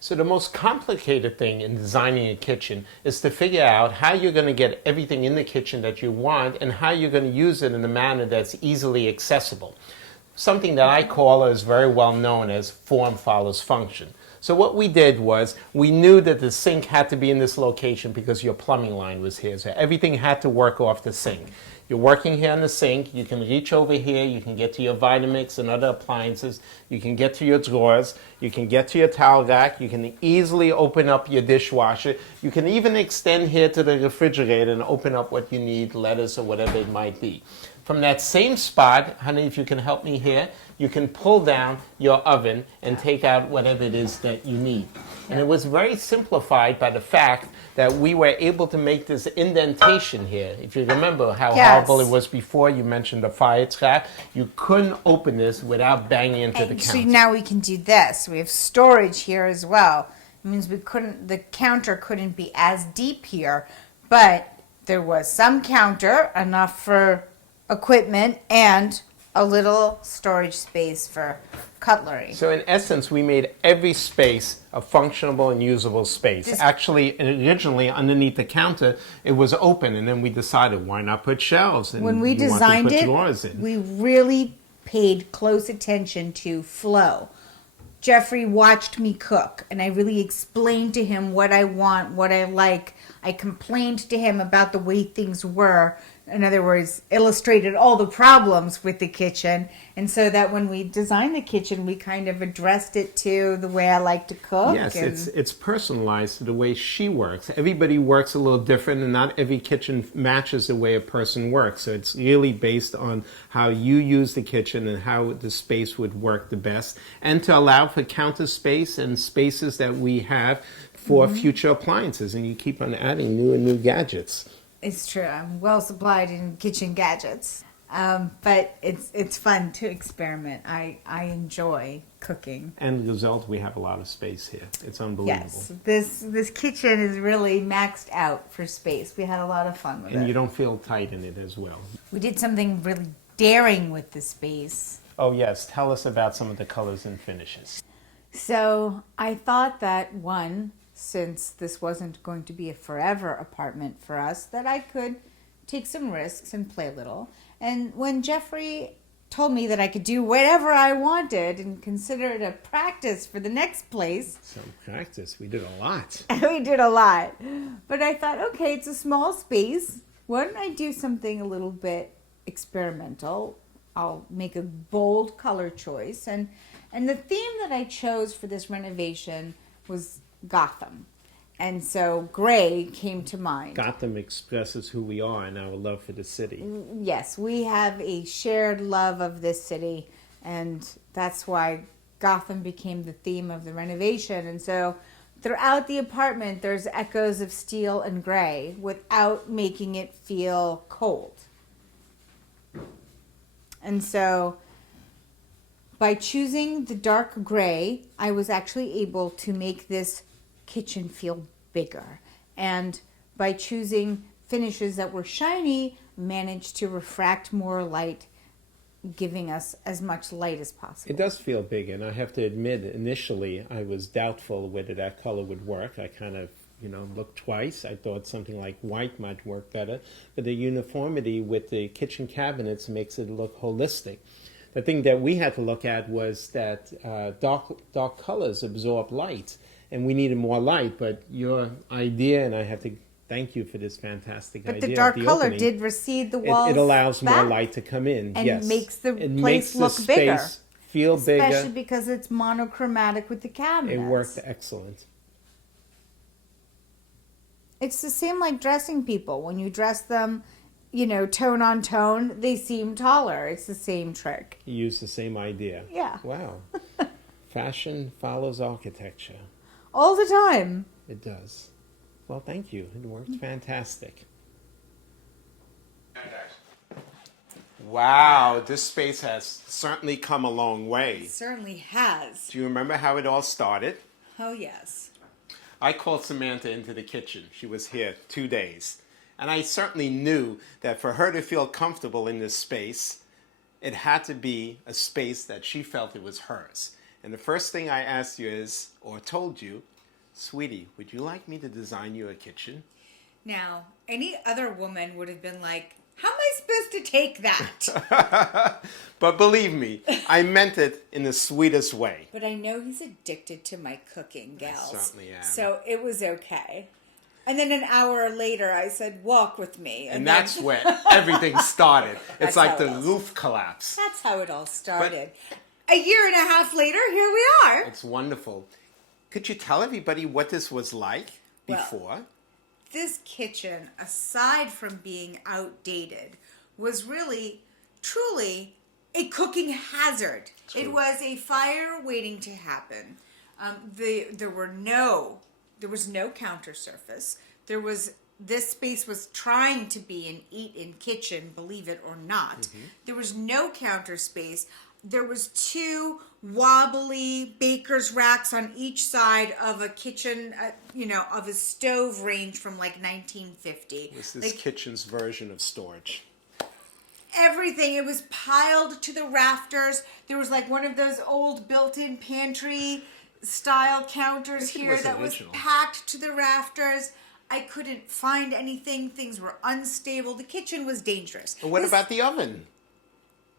So the most complicated thing in designing a kitchen is to figure out how you're going to get everything in the kitchen that you want and how you're going to use it in a manner that's easily accessible. Something that I call is very well known as form follows function. So what we did was we knew that the sink had to be in this location because your plumbing line was here. So everything had to work off the sink. You're working here on the sink, you can reach over here, you can get to your Vitamix and other appliances, you can get to your drawers, you can get to your towel rack, you can easily open up your dishwasher, you can even extend here to the refrigerator and open up what you need, lettuce or whatever it might be. From that same spot, honey, if you can help me here, you can pull down your oven and take out whatever it is that you need. And it was very simplified by the fact that we were able to make this indentation here. If you remember how horrible it was before, you mentioned the fire trap. You couldn't open this without banging into the counter. So now we can do this. We have storage here as well. It means the counter couldn't be as deep here, but there was some counter, enough for equipment, and a little storage space for cutlery. So in essence, we made every space a functional and usable space. Actually, originally underneath the counter, it was open, and then we decided, why not put shelves? And when we designed it, we really paid close attention to flow. Jeffrey watched me cook, and I really explained to him what I want, what I like. I complained to him about the way things were. In other words, illustrated all the problems with the kitchen. And so that when we designed the kitchen, we kind of addressed it to the way I like to cook. Yes, it's personalized to the way she works. Everybody works a little different, and not every kitchen matches the way a person works. So it's really based on how you use the kitchen and how the space would work the best, and to allow for counter space and spaces that we have for future appliances. And you keep on adding new and new gadgets. It's true. I'm well supplied in kitchen gadgets. But it's fun to experiment. I enjoy cooking. And the result, we have a lot of space here. It's unbelievable. Yes, this kitchen is really maxed out for space. We had a lot of fun with it. And you don't feel tight in it as well. We did something really daring with the space. Oh yes, tell us about some of the colors and finishes. So I thought that since this wasn't going to be a forever apartment for us, that I could take some risks and play a little. And when Jeffrey told me that I could do whatever I wanted and consider it a practice for the next place. Some practice. We did a lot. We did a lot. But I thought, okay, it's a small space. Why don't I do something a little bit experimental? I'll make a bold color choice. And the theme that I chose for this renovation was Gotham. And so gray came to mind. Gotham expresses who we are and our love for the city. Yes, we have a shared love of this city, and that's why Gotham became the theme of the renovation. And so throughout the apartment, there's echoes of steel and gray without making it feel cold. And so by choosing the dark gray, I was actually able to make this kitchen feel bigger. And by choosing finishes that were shiny, managed to refract more light, giving us as much light as possible. It does feel big, and I have to admit, initially I was doubtful whether that color would work. I kind of looked twice. I thought something like white might work better, but the uniformity with the kitchen cabinets makes it look holistic. The thing that we had to look at was that dark colors absorb light, and we needed more light, but your idea, and I have to thank you for this fantastic idea. But the dark color did recede the walls. It allows back more light to come in, and makes the place look bigger. Feel bigger. Especially because it's monochromatic with the cabinets. It worked excellent. It's the same like dressing people. When you dress them, tone on tone, they seem taller. It's the same trick. You use the same idea. Yeah. Wow. Fashion follows architecture. All the time. It does. Well, thank you. It worked fantastic. Wow, this space has certainly come a long way. It certainly has. Do you remember how it all started? Oh, yes. I called Samantha into the kitchen. She was here 2 days. And I certainly knew that for her to feel comfortable in this space, it had to be a space that she felt it was hers. And the first thing I asked you is, or told you, sweetie, would you like me to design you a kitchen? Now, any other woman would have been like, how am I supposed to take that? But believe me, I meant it in the sweetest way. But I know he's addicted to my cooking, gals. I certainly am. So it was okay. And then an hour later, I said, walk with me. And that's where everything started. It's like the all roof collapse. That's how it all started. A year and a half later, here we are. It's wonderful. Could you tell everybody what this was like before? Well, this kitchen, aside from being outdated, was really, truly a cooking hazard. True. It was a fire waiting to happen. There was no counter surface. This space was trying to be an eat-in kitchen, believe it or not. Mm-hmm. There was no counter space. There was 2 wobbly baker's racks on each side of a kitchen, of a stove range from like 1950. This is kitchen's version of storage. Everything. It was piled to the rafters. There was like one of those old built-in pantry style counters here that was packed to the rafters. I couldn't find anything. Things were unstable. The kitchen was dangerous. And what about the oven?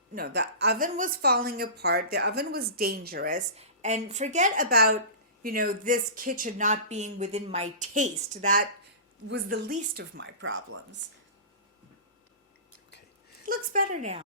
No, the oven was falling apart. The oven was dangerous. And forget about, this kitchen not being within my taste. That was the least of my problems. Okay. It looks better now.